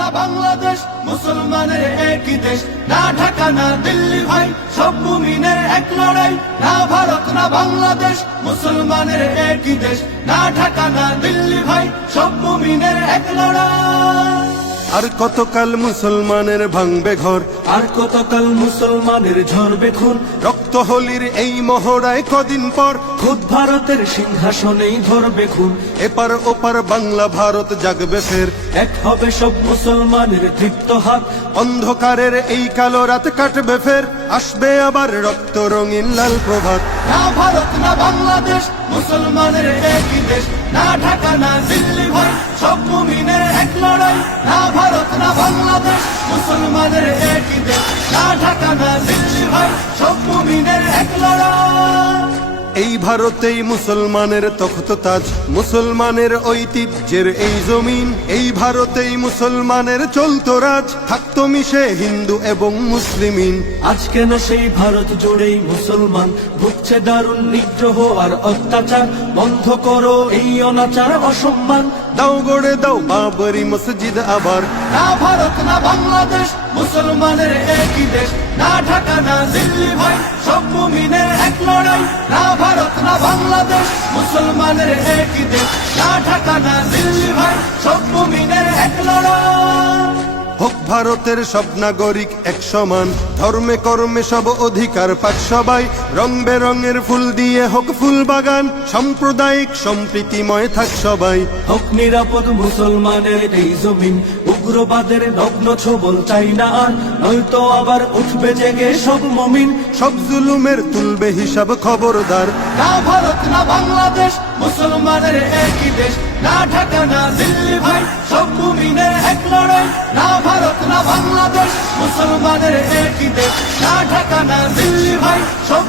না বাংলাদেশ, মুসলমানের একই দেশ, না ঢাকা না দিল্লি ভাই, সব মুমিনের এক লড়াই। না ভারত না বাংলাদেশ, মুসলমানের একই দেশ, না ঢাকা না দিল্লি ভাই, সব মুমিনের এক লড়াই। আর কতকাল মুসলমানের ভাঙবে ঘর, আর কতকাল মুসলমানের ঝরবে খুন, রক্ত হোলির এই মহড়ায় কদিন পর খুদ ভারতের সিংহাসনেই ধরবে খুন। এপার ওপার বাংলা ভারত জাগবে ফের, এক হবে সব মুসলমানের তৃপ্ত হাত। অন্ধকারের এই কালো রাত কাটবে ফের, আসবে আবার রক্ত রঙিন লাল প্রভাত। না ভারত না বাংলাদেশ, মুসলমানের একই দেশ, না ঢাকা না দিল্লি ভাই, সব মুমিনের এক লড়াই। না ভারত না বাংলাদেশ, মুসলমানের একই দেশ, না ঢাকা না দিল্লি ভাই, সব মুমিনের এক লড়াই। এই ভারতেই মুসলমানের তখ্ত তাজ, মুসলমানের ঐতিহ্যের এই জমিন। এই ভারতেই মুসলমানের চলতো রাজ, থাকতো মিশে হিন্দু এবং মুসলিমিন। আজ কেন সেই ভারত জুড়েই মুসলমান ভুগছে দারুণ নিগ্রহ আর অত্যাচার। বন্ধ করো এই অনাচার অসম্মান, দাও গড়ে দাও বাবরি মসজিদ আবার। না ভারত না বাংলাদেশ, মুসলমানের একই দেশ, না ঢাকা না দিল্লি ভাই, সব মুমিনের এক লড়াই। না ভারত না বাংলাদেশ, মুসলমানের একই দেশ, না ঢাকা না দিল্লি ভাই, সব মুমিনের এক লড়াই। হোক ভারতের সব নাগরিক এক সমান, ধর্মে কর্মে সব অধিকার পাক সবাই। রং বেরঙের ফুল দিয়ে হোক ফুল বাগান, সাম্প্রদায়িক সম্প্রীতিময় থাক সবাই। হোক নিরাপদ মুসলমানের এই জমিন, উগ্রবাদের নগ্ন ছবল চাই না আর, নয়তো আবার উঠবে জেগে সব মুমিন। সব জুলুমের তুলবে হিসাব খবরদার। না ভারত না বাংলাদেশ, মুসলমানের একই দেশ, না ঢাকা না দিল্লি ভাই, সব মুমিনের এক লড়াই। না ভারত না বাংলাদেশ, মুসলমানের একই দেশ, না ঢাকা না দিল্লি ভাই, সব